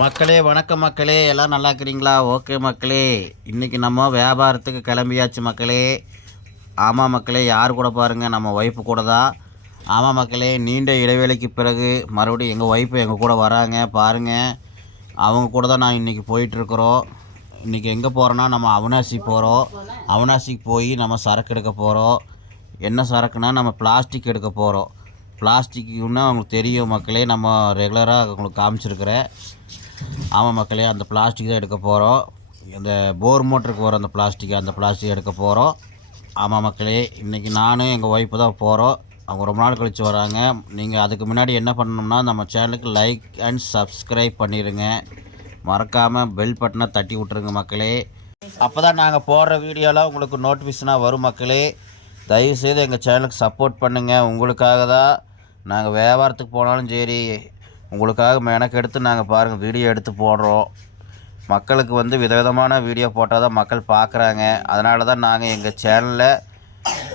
மக்களே வணக்கம் மக்களே. எல்லாம் நல்லா இருக்கிறீங்களா? ஓகே மக்களே. இன்றைக்கி நம்ம வியாபாரத்துக்கு கிளம்பியாச்சு மக்களே. ஆமாம் மக்களே யார் கூட பாருங்கள் நம்ம ஒய்ஃபு கூட தான். ஆமாம் மக்களே நீண்ட இடைவேளைக்கு பிறகு மறுபடியும் எங்கள் ஒய்ஃபு எங்கள் கூட வராங்க பாருங்கள் அவங்க கூட தான் நான் இன்றைக்கி போயிட்டுருக்குறோம். இன்றைக்கி எங்கே போகிறோன்னா நம்ம அவினாசி போகிறோம் அவினாசிக்கு போய் நம்ம சரக்கு எடுக்க போகிறோம் என்ன சரக்குனா நம்ம பிளாஸ்டிக் எடுக்க போகிறோம் பிளாஸ்டிக்குன்னா அவங்களுக்கு தெரியும் மக்களே நம்ம ரெகுலராக உங்களுக்கு காமிச்சிருக்கிறேன். ஆமாம் மக்களே அந்த பிளாஸ்டிக் தான் எடுக்க போகிறோம் இந்த போர் மோட்டருக்கு வர அந்த பிளாஸ்டிக் அந்த பிளாஸ்டிக் எடுக்க போகிறோம் ஆமாம் மக்களே இன்றைக்கி நானும் எங்கள் ஒய்ஃபு தான் போகிறோம் அவங்க ரொம்ப நாள் கழித்து வராங்க. நீங்கள் அதுக்கு முன்னாடி என்ன பண்ணணும்னா நம்ம சேனலுக்கு லைக் அண்ட் சப்ஸ்கிரைப் பண்ணிடுங்க மறக்காமல் பெல் பட்டனை தட்டி விட்ருங்க மக்களே. அப்போ தான் நாங்கள் போடுற வீடியோலாம் உங்களுக்கு நோட்டிஃபிகேஷனாக வரும் மக்களே. தயவுசெய்து எங்கள் சேனலுக்கு சப்போர்ட் பண்ணுங்கள் உங்களுக்காக தான் நாங்கள் வியாபாரத்துக்கு போனாலும் சரி உங்களுக்காக மெனக்கெடுத்து நாங்கள் பாருங்கள் வீடியோ எடுத்து போடுறோம். மக்களுக்கு வந்து விதவிதமான வீடியோ போட்டால் தான் மக்கள் பார்க்குறாங்க அதனால தான் நாங்கள் எங்கள் சேனலில்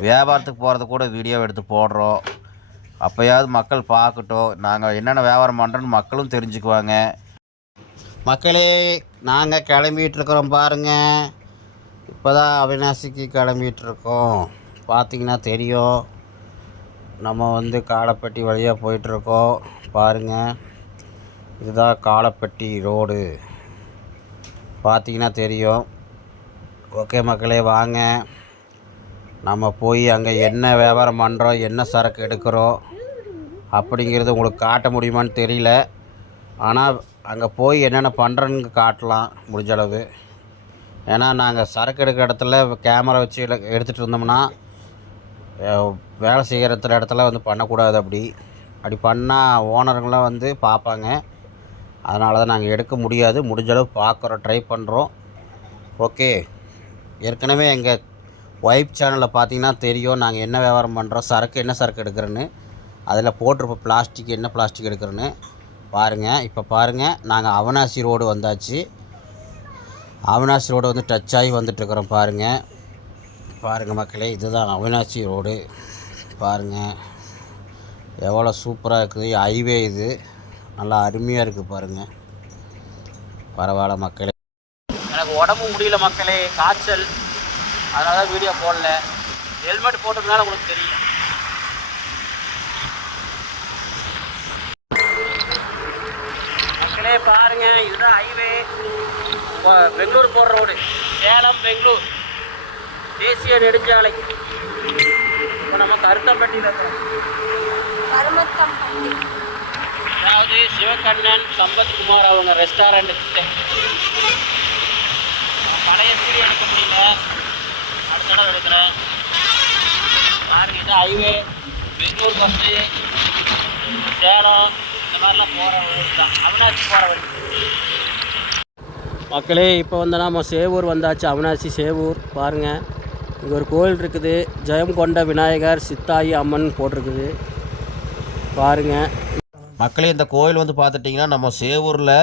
வியாபாரத்துக்கு போகிறது கூட வீடியோ எடுத்து போடுறோம். அப்போயாவது மக்கள் பார்க்கட்டும். நாங்கள் என்னென்ன வியாபாரம் பண்ணுறோன்னு மக்களும் தெரிஞ்சுக்குவாங்க. மக்களே நாங்கள் கிளம்பிகிட்ருக்குறோம் பாருங்கள் இப்போ தான் அவினாசிக்கு கிளம்பிகிட்ருக்கோம் பார்த்திங்கன்னா தெரியும். நம்ம வந்து காலப்பட்டி வழியாக போயிட்டுருக்கோம் பாருங்கள் இதுதான் காலப்பட்டி ரோடு. பார்த்தீங்கன்னா தெரியும். ஓகே மக்களே வாங்க. நம்ம போய் அங்கே என்ன வியாபாரம் பண்ணுறோம் என்ன சரக்கு எடுக்கிறோம் அப்படிங்கிறது உங்களுக்கு காட்ட முடியுமான்னு தெரியல. ஆனால் அங்கே போய் என்னென்ன பண்ணுறோன்னு காட்டலாம் முடிஞ்ச அளவு. ஏன்னா நாங்கள் சரக்கு எடுக்கிற இடத்துல கேமரா வச்சு எடு- எடுத்துகிட்டு இருந்தோம்னா வேலை செய்கிற இடத்துல வந்து பண்ணக்கூடாது அப்படி. அப்படி பண்ணால் ஓனருங்களாம் வந்து பார்ப்பாங்க. அதனால தான் நாங்கள் எடுக்க முடியாது. முடிஞ்சளவு பார்க்குறோம் ட்ரை பண்ணுறோம் ஓகே ஏற்கனவே எங்கள் ஒய்ஃப் சேனலில் பார்த்தீங்கன்னா தெரியும். நாங்கள் என்ன வியாபாரம் பண்ணுறோம் சரக்கு என்ன சரக்கு எடுக்கிறேன்னு. அதில் போட்டிருப்போம் பிளாஸ்டிக் என்ன பிளாஸ்டிக் எடுக்கிறேன்னு. பாருங்கள் இப்போ பாருங்கள் நாங்கள் அவனாசி ரோடு வந்தாச்சு. அவினாசி ரோடு வந்து டச் ஆகி வந்துட்டுருக்குறோம் பாருங்கள் பாருங்கள் மக்களே இதுதான் அவினாசி ரோடு பாருங்கள் எவ்வளோ சூப்பராக இருக்குது ஹைவே இது. நல்லா அருமையாக இருக்குது பாருங்கள் பரவாயில்ல மக்களே. எனக்கு உடம்பு முடியல மக்களே காய்ச்சல். அதனால தான் வீடியோ போடல. ஹெல்மெட் போட்டதுனால உங்களுக்கு தெரியும் மக்களே பாருங்க இதுதான் ஹைவே பெங்களூர் போகிற ரோடு சேலம் பெங்களூர். தேசிய நெடுஞ்சாலை. இப்போ நம்ம கருத்தம்பட்டியில் இருக்கிறோம். கருமத்தம்பட்டி. அதாவது சிவகண்ணன் சம்பத்குமார் அவங்க ரெஸ்டாரண்ட்டு பழைய வீடியோ எடுக்க முடியல. அடுத்த தடவை எடுக்கிறேன். பாருங்க இது ஹைவே பெங்களூர் பஸ்ஸு சேலம் இந்த மாதிரிலாம் போகிற வழி தான். அவினாசி போகிற வழி. மக்களே இப்போ வந்து நம்ம சேவூர் வந்தாச்சு. அவினாசி சேவூர் பாருங்கள் இங்கே ஒரு கோயில் இருக்குது. ஜெயம் கொண்ட விநாயகர் சித்தாயி அம்மன் போட்டிருக்குது. பாருங்கள் மக்களே இந்த கோயில் வந்து பார்த்துட்டிங்கன்னா நம்ம சேவூரில்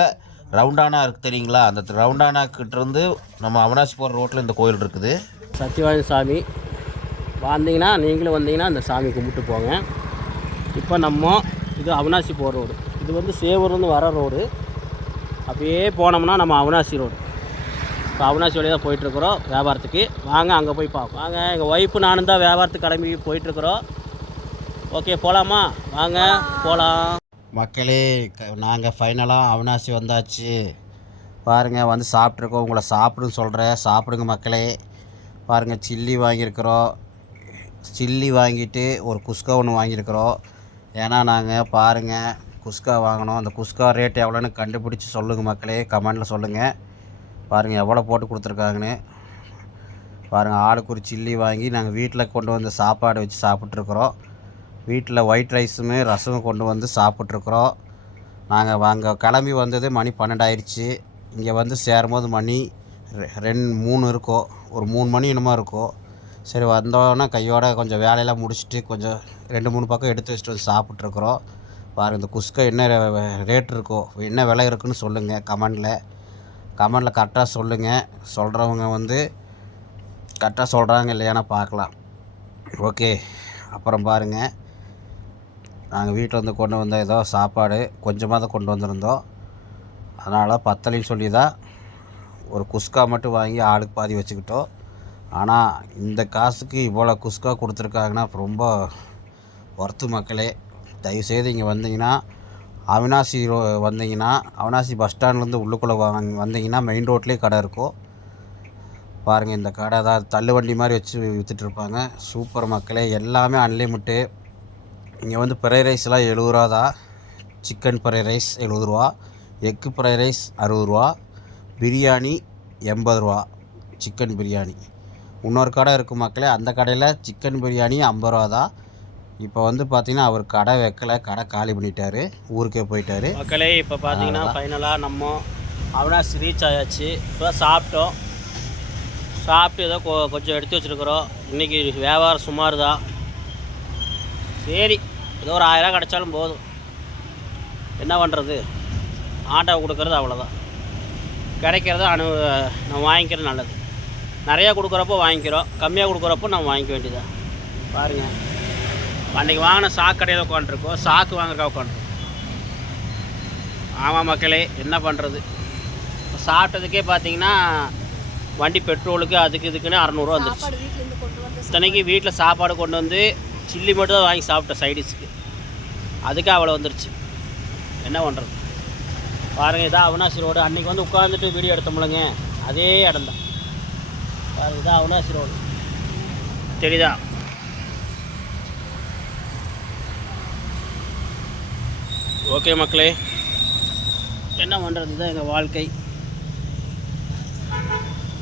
ரவுண்டானா இருக்குது தெரியுங்களா? அந்த ரவுண்டானாக்கிட்டேருந்து நம்ம அவனாசி போகிற ரோட்டில் இந்த கோயில் இருக்குது. சத்யவாதி சாமி. வந்தீங்கன்னா நீங்களும் வந்தீங்கன்னா அந்த சாமி கும்பிட்டு போங்க. இப்போ நம்ம இது அவினாசி போகிற ரோடு. இது வந்து சேவூர்லேருந்து வர ரோடு. அப்படியே போனோம்னா நம்ம அவினாசி ரோடு. இப்போ அவினாசி வழியாக தான் போயிட்டுருக்குறோம் வியாபாரத்துக்கு. வாங்க அங்கே போய் பார்ப்போம். வாங்க எங்கள் ஒய்ஃபு நானும் தான் வியாபாரத்துக்கு கிளம்பி போயிட்டுருக்குறோம். ஓகே போகலாமா வாங்க போகலாம் மக்களே நாங்கள் ஃபைனலாக அவினாசி வந்தாச்சு. பாருங்கள் வந்து சாப்பிட்ருக்கோம் உங்களை சாப்பிடுன்னு சொல்கிறேன் சாப்பிடுங்க மக்களே. பாருங்கள் சில்லி வாங்கியிருக்கிறோம். சில்லி வாங்கிட்டு ஒரு குஸ்கா ஒன்று வாங்கியிருக்கிறோம். ஏன்னா நாங்கள் பாருங்கள் குஸ்கா வாங்கினோம் அந்த குஸ்கா ரேட் எவ்வளோன்னு கண்டுபிடிச்சி சொல்லுங்கள் மக்களே. கமெண்டில் சொல்லுங்கள் பாருங்கள் எவ்வளோ போட்டு கொடுத்துருக்காங்கன்னு. பாருங்கள் ஆளுக்கு ஒரு சில்லி வாங்கி நாங்கள் வீட்டில் கொண்டு வந்து சாப்பாடு வச்சு சாப்பிட்ருக்குறோம் வீட்டில் ஒயிட் ரைஸுமே ரசமும் கொண்டு வந்து சாப்பிட்ருக்குறோம் நாங்கள் அங்கே கிளம்பி வந்தது மணி பன்னெண்டாயிடுச்சு இங்கே வந்து சேரும்போது மணி ரெ- ரெண்டு மூணு இருக்கும் ஒரு மூணு மணி என்னமோ இருக்கும் சரி வந்தோடனே கையோட கொஞ்சம் வேலையெல்லாம் முடிச்சுட்டு கொஞ்சம் ரெண்டு மூணு பக்கம் எடுத்து வச்சுட்டு வந்து சாப்பிட்ருக்குறோம் பாருங்கள் இந்த குஸ்கா என்ன ரேட் இருக்கோ என்ன விலை இருக்குன்னு சொல்லுங்கள் கமெண்டில். கமெண்டில் கரெக்டாக சொல்லுங்கள் சொல்கிறவங்க வந்து கரெக்டாக சொல்கிறாங்க இல்லையானா பார்க்கலாம். ஓகே அப்புறம் பாருங்கள் நாங்கள் வீட்டில் வந்து கொண்டு வந்த ஏதோ சாப்பாடு கொஞ்சமாக தான் கொண்டு வந்திருந்தோம். அதனால் பத்தலைன்னு சொல்லி தான் ஒரு குஸ்கா மட்டும் வாங்கி ஆளுக்கு பாதி வச்சுக்கிட்டோம். ஆனால் இந்த காசுக்கு இவ்வளோ குஸ்கா கொடுத்துருக்காங்கன்னா ரொம்ப ஒர்த்து மக்களே. தயவுசெய்து இங்கே வந்தீங்கன்னா அவினாசி ரோ வந்தீங்கன்னா அவினாசி பஸ் ஸ்டாண்ட்லேருந்து உள்ளுக்குள்ளே வாங்க வந்தீங்கன்னா மெயின் ரோட்லேயே கடை இருக்கும். பாருங்கள் இந்த கடை தான் தள்ளுவண்டி மாதிரி வச்சு விற்றுட்ருப்பாங்க சூப்பர் மக்களே எல்லாமே அன்லிமிட்டு இங்கே வந்து ஃப்ரைட் ரைஸ்லாம் எழுபது ரூபா தான். சிக்கன் ஃப்ரைட் ரைஸ் எழுபது ரூபா. எக்கு ஃப்ரைட் ரைஸ் அறுபது ரூபா. பிரியாணி எண்பது ரூபா. சிக்கன் பிரியாணி. இன்னொரு கடை இருக்குது மக்களே அந்த கடையில் சிக்கன் பிரியாணி ஐம்பது ரூபா தான். இப்போ வந்து பார்த்தீங்கன்னா அவர் கடை வைக்கல. கடை காலி பண்ணிட்டாரு. ஊருக்கே போயிட்டாரு. மக்களே இப்போ பார்த்தீங்கன்னா ஃபைனலாக நம்ம அவினாசி ரீச் ஆயாச்சு. இப்போ சாப்பிட்டோம். சாப்பிட்டு ஏதோ கொ கொஞ்சம் எடுத்து வச்சுருக்குறோம். இன்றைக்கி வியாபாரம் சுமார் தான். சரி ஏதோ ஒரு ஆயிரம் கிடச்சாலும் போதும். என்ன பண்ணுறது ஆட்டோ கொடுக்கறது அவ்வளோதான் கிடைக்கிறத அனு நம்ம வாங்கிக்கிறது நல்லது. நிறையா கொடுக்குறப்போ வாங்கிக்கிறோம். கம்மியாக கொடுக்குறப்போ நம்ம வாங்கிக்க வேண்டியதான் பாருங்கள் அன்றைக்கி வாங்கின சாக்கு கடையில் உட்காந்துருக்கோம் சாக்கு வாங்குறக்கா உட்காந்துருக்கோம் ஆமாம் மக்களே என்ன பண்ணுறது இப்போ சாப்பிட்டதுக்கே பார்த்தீங்கன்னா வண்டி பெட்ரோலுக்கு அதுக்கு இதுக்குன்னு அறநூறுவா வந்துருச்சு. இத்தனைக்கு வீட்டில் சாப்பாடு கொண்டு வந்து சில்லி மட்டும் தான் வாங்கி சாப்பிட்டேன் சைடிஷ்க்கு அதுக்கு அவ்வளோ வந்துருச்சு. என்ன பண்ணுறது பாருங்கள் இதான் அவினாசி ரோடு. அன்றைக்கி வந்து உட்காந்துட்டு வீடியோ எடுத்தோம்லங்க. அதே இடம் தான். பாருங்கள் இதான் அவினாசி ரோடு. தெரியுதா? ஓகே மக்களே. என்ன பண்ணுறது தான் எங்கள் வாழ்க்கை.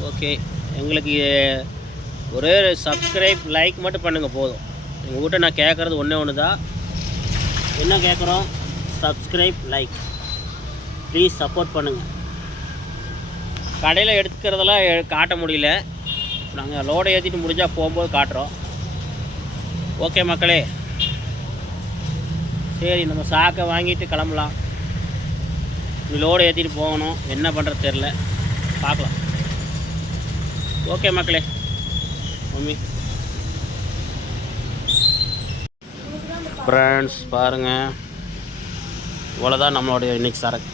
ஓகே. எங்களுக்கு ஒரே சப்ஸ்கிரைப் லைக் மட்டும் பண்ணுங்கள் போதும். உங்கள்கிட்ட நான் கேட்குறது ஒன்றே ஒன்று தான் என்ன கேட்குறோம்? சப்ஸ்கிரைப் லைக் ப்ளீஸ் சப்போர்ட் பண்ணுங்கள் கடையில் எடுத்துக்கிறதெல்லாம் எ- காட்ட முடியல. நாங்கள் லோடை ஏற்றிட்டு முடிஞ்சால் போகும்போது காட்டுறோம். ஓகே மக்களே. சரி நம்ம சாக்கை வாங்கிட்டு கிளம்பலாம். நீ லோடு ஏற்றிட்டு போகணும். என்ன பண்ணுறது தெரில பார்க்கலாம். ஓகே மக்களே. மம்மி ஃப்ரெண்ட்ஸ் பாருங்கள் இவ்வளோதான் நம்மளுடைய இன்னைக்கு சரக்கு.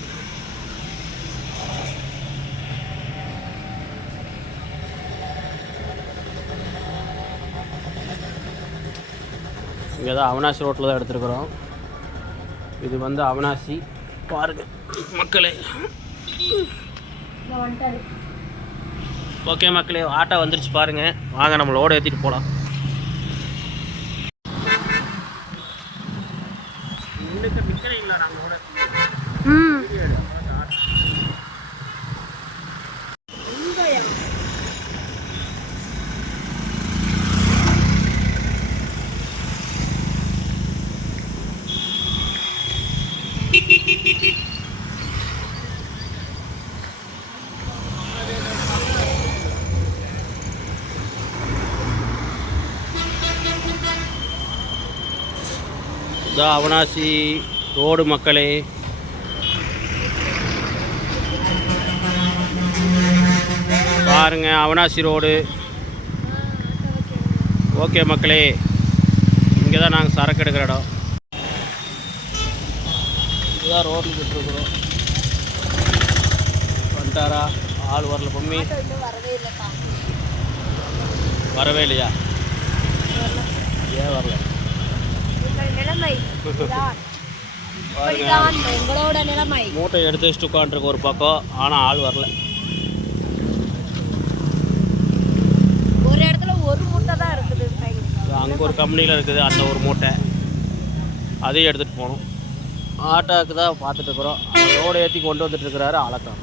இங்கே தான் அவனாசி ரோட்டில் தான் எடுத்துருக்குறோம். இது வந்து அவனாசி பாருங்க மக்களே. ஓகே மக்களே ஆட்டோ வந்துருச்சு பாருங்க. வாங்க நம்ம லோடு ஏற்றிட்டு போகலாம் நிற்கிறீங்களா நம்மளோட இதான் அவனாசி ரோடு மக்களே. பாருங்க அவனாசி ரோடு. ஓகே மக்களே இங்கே தான் நாங்கள் சரக்கு எடுக்கிற இடம். இதுதான் ரோட்டில் விட்டுருக்குறோம் வந்துட்டாரா? ஆள் வரல பொம்மி. வரவே இல்லையா? ஏன் வரல? நிலைமை. எங்களோட நிலைமை மூட்டை எடுத்து வச்சுட்டு உட்காந்துருக்கு ஒரு பக்கம் ஆனால் ஆள் வரல. ஒரு இடத்துல ஒரு முட்டை தான் இருக்குது அங்கே ஒரு கம்பெனியில் இருக்குது அந்த ஒரு மூட்டை. அதையும் எடுத்துகிட்டு போகணும். ஆட்டோக்கு தான் அந்த லோடு ஏற்றி கொண்டு வந்துட்டு இருக்கிறாரு அழக்கம்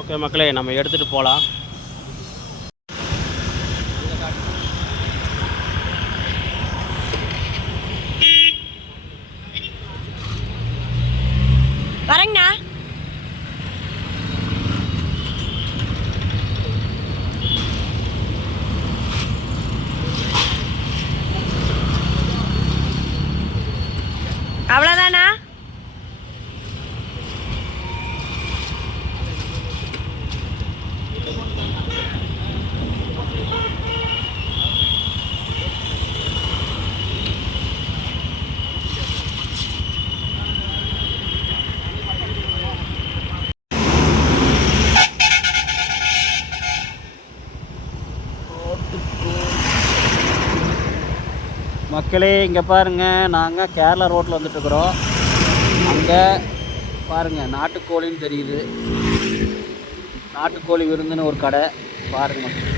ஓகே மக்களே நம்ம எடுத்துகிட்டு போகலாம். அவ்வளோதானா மக்களே இங்கே பாருங்கள் நாங்கள் கேரளா ரோட்டில் வந்துட்டுருக்குறோம். அங்கே பாருங்கள் நாட்டுக்கோழின்னு தெரியுது. நாட்டுக்கோழி விருந்துன்னு ஒரு கடை. பாருங்கள் மக்களே.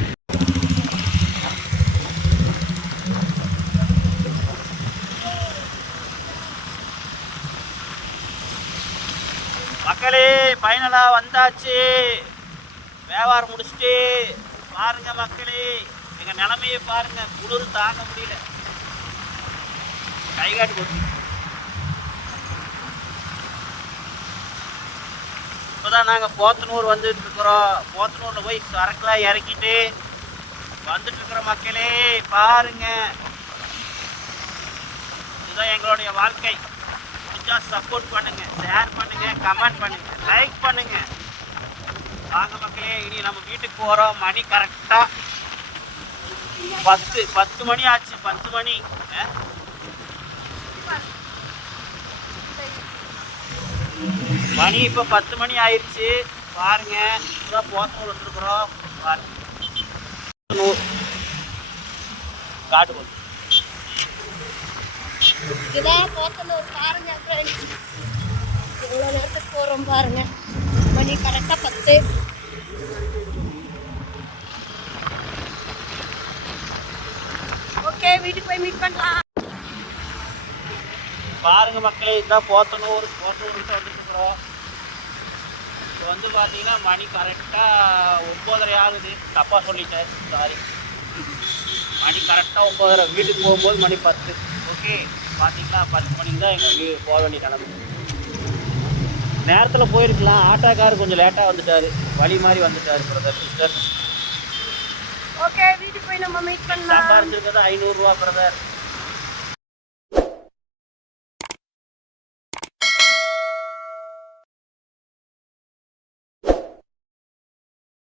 மக்களே ஃபைனலாக வந்தாச்சு. வியாபாரம் முடிச்சுட்டு பாருங்கள் மக்களே. எங்கள் நிலமையை பாருங்கள் குளிர் தாங்க முடியல. கை காட்டி இப்போதான் நாங்கள் போத்தனூர் வந்துட்டு இருக்கிறோம். போத்தனூரில் போய் சரக்குலாம் இறக்கிட்டு வந்துட்டு இருக்கிற மக்களே பாருங்க. இதுதான் எங்களுடைய வாழ்க்கை. முடிஞ்சா சப்போர்ட் பண்ணுங்க ஷேர் பண்ணுங்க கமெண்ட் பண்ணுங்க லைக் பண்ணுங்க. வாங்க மக்களே இனி நம்ம வீட்டுக்கு போகிறோம் மணி கரெக்டாக பத்து பத்து மணி ஆச்சு பத்து மணி. மணி இப்போ பத்து மணி ஆயிடுச்சு பாருங்க இப்பதான் போத்தனூர் வந்துருக்குறோம். பாருங்க. போத்தனூர். காட்டு போகுது இதுதான் போத்தனூர் பாருங்க ஃப்ரெண்ட்ஸ் எவ்வளோ நேரத்துக்கு போகிறோம் பாருங்க. மணி கரெக்டாக பத்து. ஓகே வீட்டுக்கு போய் மீட் பண்ணலாம். பாருங்க மக்களே இதுதான் போத்தனூர் போத்தனூர் கிட்ட வந்துருக்குறோம் இப்போ வந்து பார்த்தீங்கன்னா மணி கரெக்டாக ஒம்பதரை ஆகுது. தப்பாக சொல்லிட்டேன். சாரி மணி கரெக்டாக ஒம்பதரை வீட்டுக்கு போகும்போது மணி பத்து. ஓகே பார்த்தீங்களா பத்து மணிக்கு தான் எங்களுக்கு போக வேண்டிய நிலமை. நேரத்தில் போயிருக்கலாம். ஆட்டோக்கார் கொஞ்சம் லேட்டாக வந்துட்டார். வழி மாதிரி வந்துட்டார் பிரதர் சிஸ்டர் ஓகே வீட்டுக்கு போய் நம்ம மீட் பண்ணலாம். சம்பாரிச்சிருக்கிறது ஐநூறுரூவா பிரதர்